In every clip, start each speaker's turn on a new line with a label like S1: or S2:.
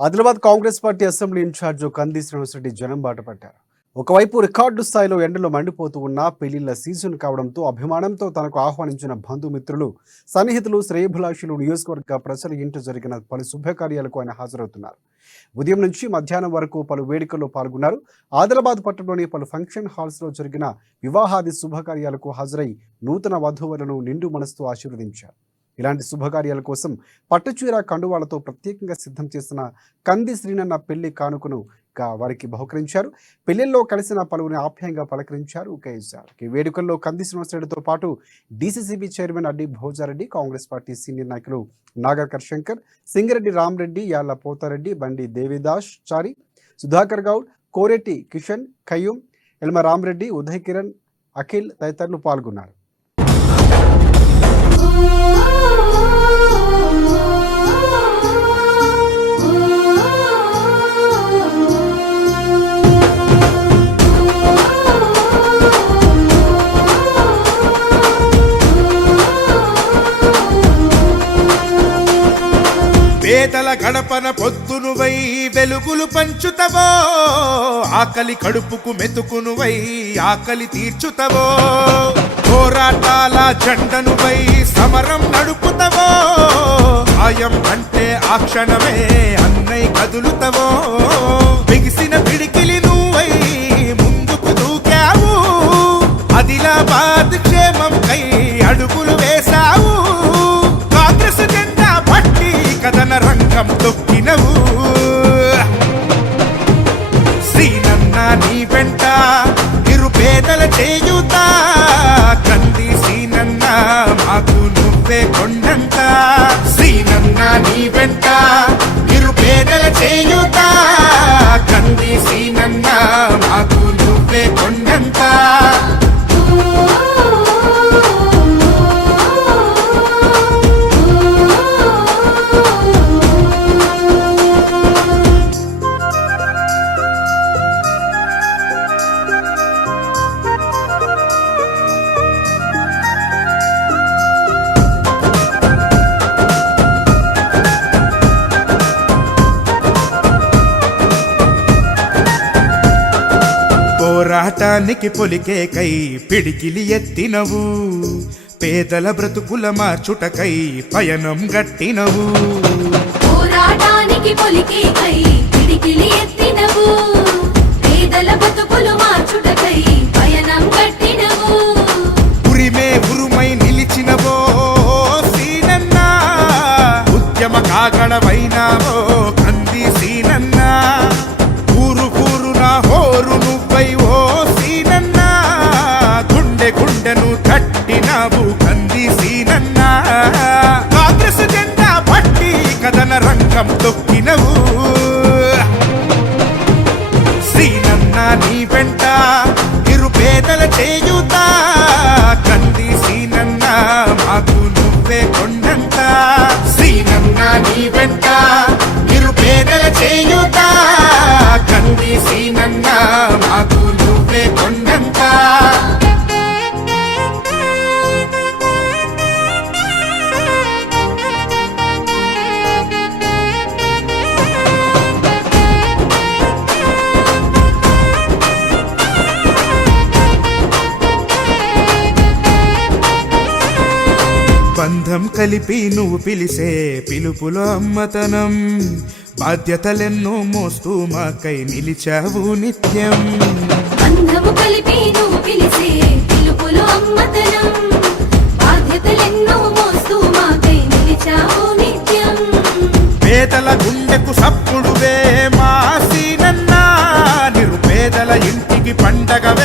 S1: Adilabad Congress party assembly incharge Kandi Srinivasa Reddy జనం బాట పట్టారు. ఒకవైపు రికార్డు స్థాయిలో ఎండలో మండిపోతూ ఉన్న పెళ్ళిళ్ళ సీజన్ కావడంతో అభిమానంతో తనకు ఆహ్వానించిన బంధుమిత్రులు సన్నిహితులు శ్రేయభిలాషులు నియోజకవర్గ ప్రజల ఇంట జరిగిన పలు శుభకార్యాలకు ఆయన హాజరవుతున్నారు. ఉదయం నుంచి మధ్యాహ్నం వరకు పలు వేడుకల్లో పాల్గొన్నారు. ఆదిలాబాద్ పట్టణంలోని పలు ఫంక్షన్ హాల్స్లో జరిగిన వివాహాది శుభకార్యాలకు హాజరై నూతన వధువులను నిండు మనస్తో ఆశీర్వదించారు. ఇలాంటి శుభకార్యాల కోసం పట్టుచీర కండువాలతో ప్రత్యేకంగా సిద్ధం చేసిన కంది శ్రీనన్న పెళ్ళి కానుకను వారికి బహుకరించారు. పెళ్ళిల్లో కలిసిన పలువురిని ఆప్యాయంగా పలకరించారు కేసీఆర్ ఈ వేడుకల్లో కంది శ్రీనివాసరెడ్డితో పాటు DCCB chairman Addi Bhojareddy Congress party senior నాయకులు నాగర్కర్ శంకర్ సింగిరెడ్డి రామరెడ్డి యాళ్ళ పోతారెడ్డి బండి దేవిదాస్ చారి సుధాకర్ గౌడ్ కోరెట్టి కిషన్ ఖయ్యూం ఎల్మ రామరెడ్డి ఉదయ్ కిరణ్ అఖిల్ తదితరులు పాల్గొన్నారు.
S2: పేదల గడపన పొద్దునువై వెలుగులు పంచుతవో ఆకలి కడుపుకు మెతుకునువై ఆకలి తీర్చుతవో. పోరాటాల జెండనువై సమరం నడుపుతవో సాయం అంటే ఆ క్షణమే అన్నై కదులుతవో. బిగిసిన పిడికిలి నువ్వై ముందుకు దూకావు అదిలాబాద్ క్షేమం కై అడుగులు పోరాటానికి పొలికేకై పిడికిలి ఎత్తినవు. పేదల బ్రతుకుల మార్చుటకై పయనం గట్టినవు.
S3: పోరాటానికి పొలికేకై పిడికిలి ఎత్తినవు.
S2: కథన రంగం బంధం కలిపి నువ్వు పిలిసే పిలుపులో అమ్మతనం. బాధ్యతలెన్నో మోస్తూ మాకై నిలిచావు నిత్యం.
S3: బంధము కలిపి నువ్వు పిలిసే పిలుపులు అమ్మతనం. బాధ్యతలెన్నో మోస్తూ మాకై నిలిచావు నిత్యం.
S2: పేదల గుండెకు సప్పుడువే మా సీనన్నా నిరుపేదల ఇంటికి పండగవే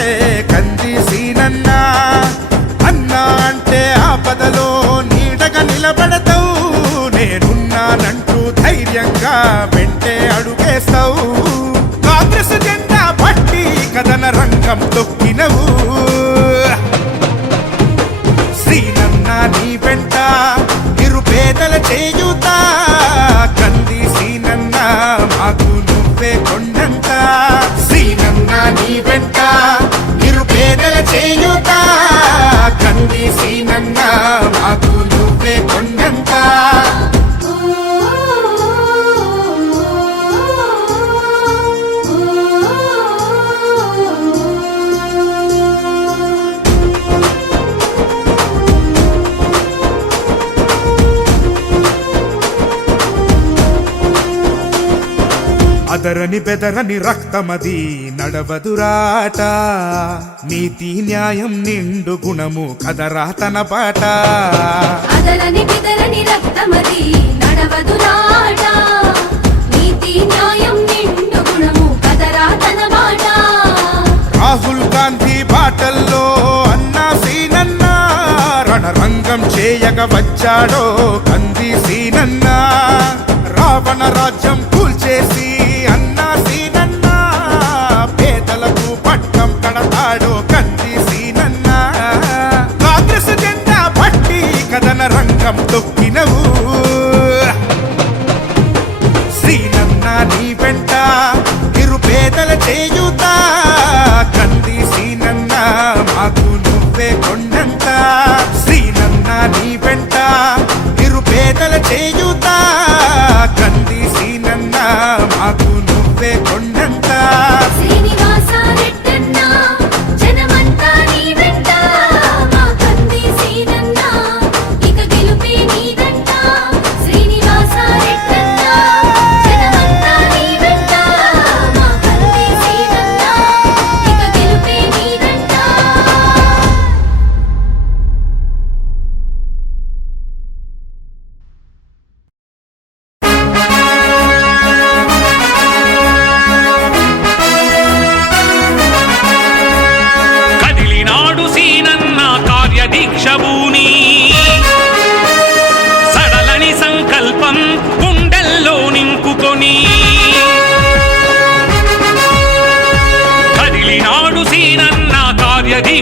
S2: బెదరని రక్తమది నడవదురాట. నీతి న్యాయం నిండు గుణము కదరా తన
S3: అదలని బిదలని రక్తమది నడవదు నాట నీతి న్యాయం నిండు గుణము కదరా తన బాట
S2: రాహుల్ గాంధీ బాటల్లో అన్నా సీనన్న రణరంగం చేయగ వచ్చాడో కంది సీనన్న. రావణ రాజ్యం కూల్చేసి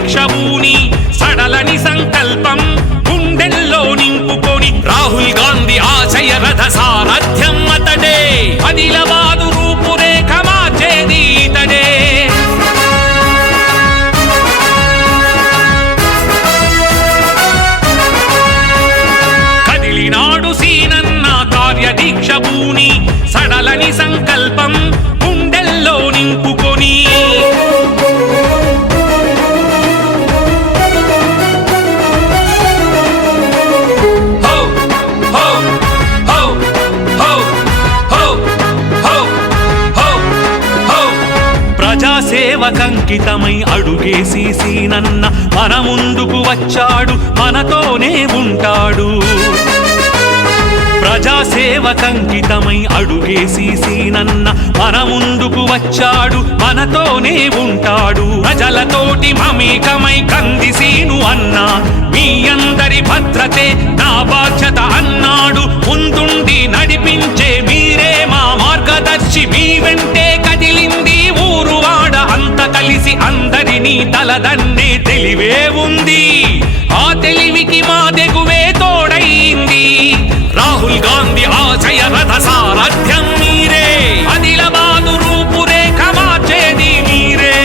S4: workshop ప్రజాసేవకంకితమై అడుగేసి సీనన్న మన ముందుకు వచ్చాడు మనతోనే ఉంటాడు. ప్రజాసేవకంకితమై అడుగేసి సీనన్న మన ముందుకు వచ్చాడు మనతోనే ఉంటాడు. ప్రజలతోటి మమేకమై కందిసీను అన్న మీ అందరి భద్రతే నా బాధ్యత అన్నాడు. ముందుండి నడిపించే మీరే మా మార్గదర్శి మీ వెంటే అందరినీ తలదన్నే తెలివే ఉంది. ఆ తెలివికి మా దెగువే తోడైంది రాహుల్ గాంధీ ఆశయ రథ సారథ్యం మీరే. అదిలబాదు రూపురేఖ మార్చేది మీరే.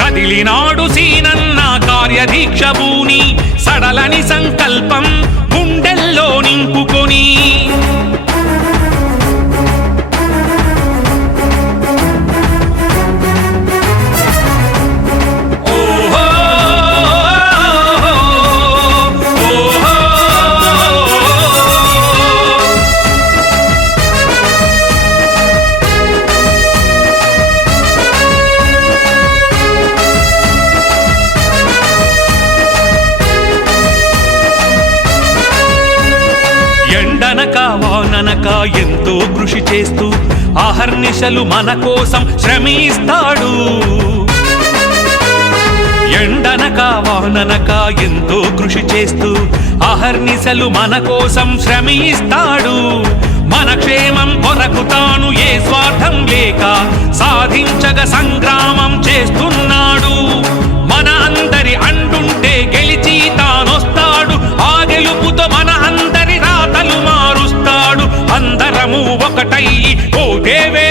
S4: కదిలినాడు సీనన్న కార్యదీక్ష భూని సడలని సంకల్పం గుండెల్లో నింపుకొని. వాననక ఎంతో కృషి చేస్తూ అహర్నిశలు మన కోసం శ్రమిస్తాడు. ఎండనక వాననక ఎంతో కృషి చేస్తూ అహర్నిశలు మన కోసం శ్రమిస్తాడు. మన క్షేమం కొరకు తాను ఏ స్వార్థం లేక సాధించగ సంగ్రామం చేస్తున్నాడు. ఒకటై ఓ
S5: దేవే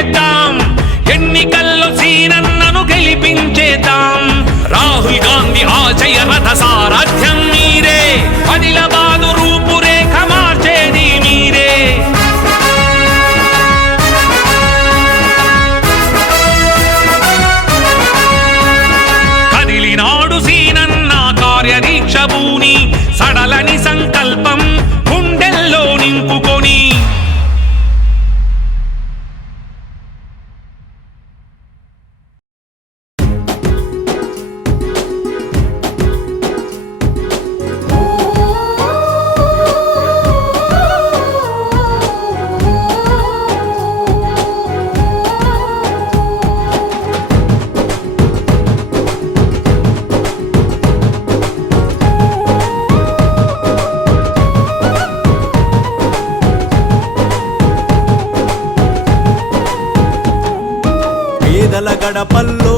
S5: గడపల్లో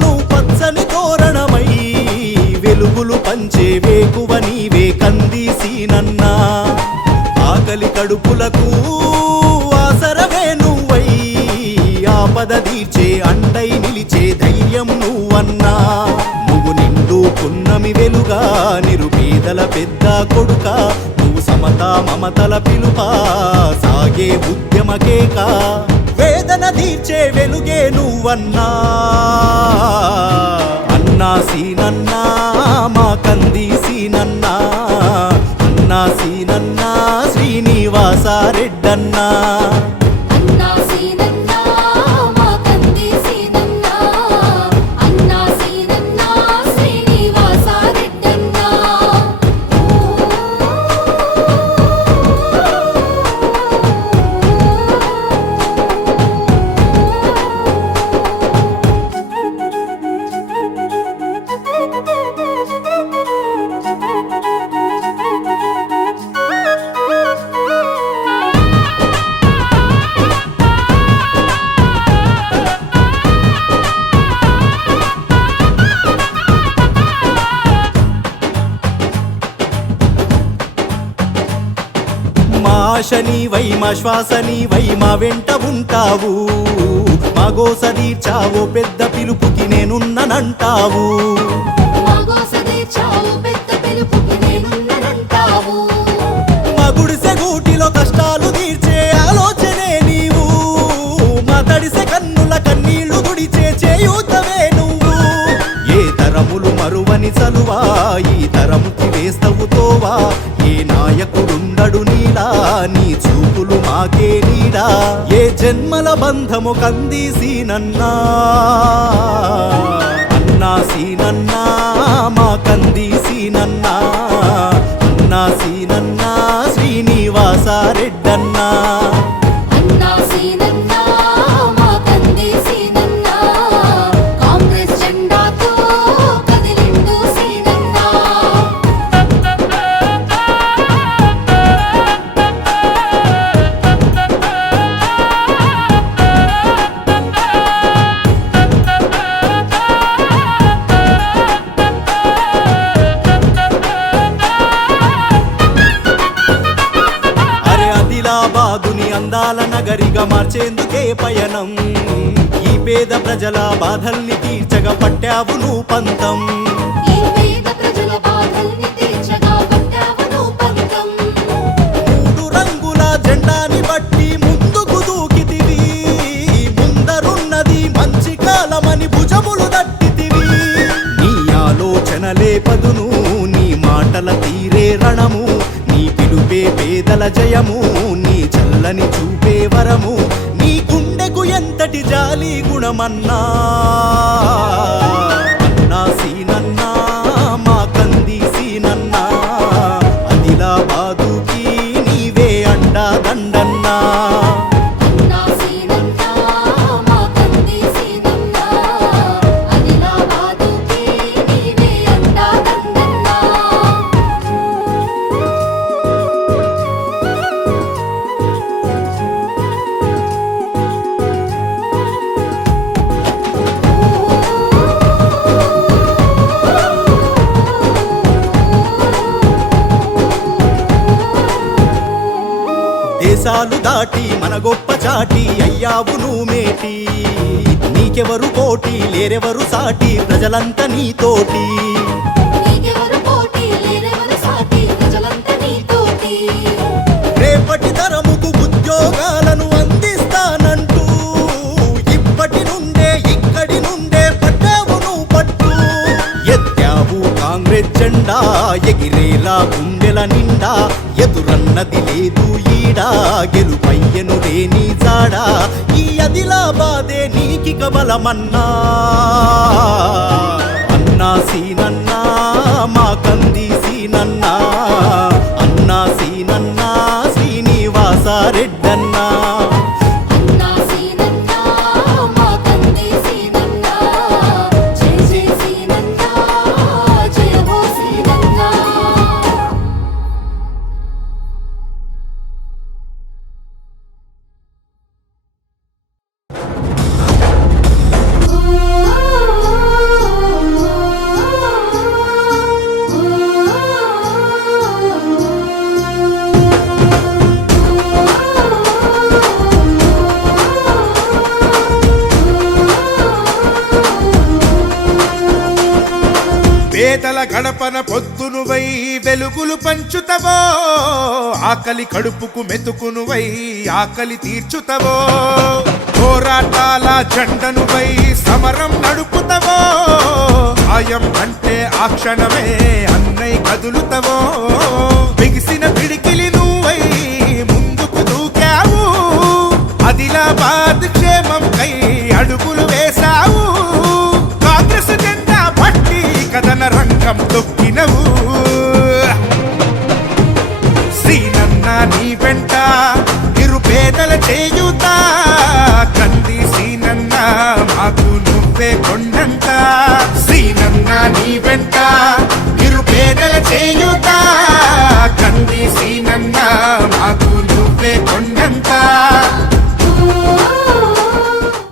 S5: నువ్వు పచ్చని తోరణమై వెలుగులు పంచే వేకువ నీవే కందీసీనన్నా ఆకలి కడుపులకు ఆసరవే నువ్వై ఆపద తీర్చే అండై నిలిచే ధైర్యం నువ్వన్నా. నువ్వు నిండు పున్నమి వెలుగా నిరుపేదల పెద్ద కొడుక. నువ్వు సమత మమతల పిలుపా సాగే ఉద్యమకేకా వేదన తీర్చే వెలుగే నువ్వన్నా. అన్నా సీనన్నా మా కంది సీనన్నా. అన్నా సీనన్నా శ్రీనివాస
S3: మా
S5: ఆశని వై మా శ్వాసని వై మా వెంట ఉంటావు. మా గోస తీర్చావో పెద్ద పిలుపుకి నేనున్ననంటావు.
S3: మా
S5: గుడిసె గూటిలో కష్టాలు తీర్చే ఆలోచనే నీవు. మా తడిసె కన్నుల కన్నీళ్ళు గుడిచే చేయూతవే నువ్వు. ఏ తరములు మరువని చలువా ఈ తరముకి వేస్తవు తోవా ఏ నాయకుడుండడు నీలా నీ చూపులు మాకే నీడా. ఏ జన్మల బంధము కందీసీనన్నా అన్నా సీనన్నా మా కందీసి నన్నా నగరిగా మార్చేందుకే పయనం. ఈ పేద ప్రజల బాధల్ని తీర్చగా పట్టావు నువ్వు పంతం. మూడు రంగుల జెండాని బట్టి ముందుకు దూకితివి. ముందరున్నది మంచి కాలమని భుజములు దట్టితివి. నీ ఆలోచనలే పదును నీ మాటల తీరే రణము. నీ పిలుపే పేదల జయము నీ చల్లని చూపే వరము నీ గుండెకు ఎంతటి జాలి గుణమన్నా? చాటి అయ్యావు నువ్వు మేటి. నీకెవరు పోటీ లేరెవరు సాటి ప్రజలంతా నీతోటి ఉన్నది లేదు ఈడా. గెలుపయ్యను లేని జాడా. ఈ అదిలాబాదే నీకిక బలమన్నా. అన్నా సీనన్నా మా కంది సీనన్నా.
S2: గడపన పొద్దునువై వెలుగులు పంచుతవో ఆకలి కడుపుకు మెతుకునువై ఆకలి తీర్చుతవో. పోరాటాల జెండనువై సమరం నడుపుతవో ఆయం అంటే ఆ క్షణమే అన్నై కదులుతవో. బిగిసిన పిడికిలి నువ్వై ముందుకు దూకావు అదిలాబాద్ క్షేమం కై అడుగులు వేశావు. కాంగ్రెస్ జెండా పట్టి కథన రంగం తొక్కినవు. శ్రీనన్న నీ వెంట నిరుపేదల చేయుత. కంది శ్రీనన్న మాకు నువ్వే కొండంత. శ్రీనన్న నీ వెంట నిరుపేదల చేయుత.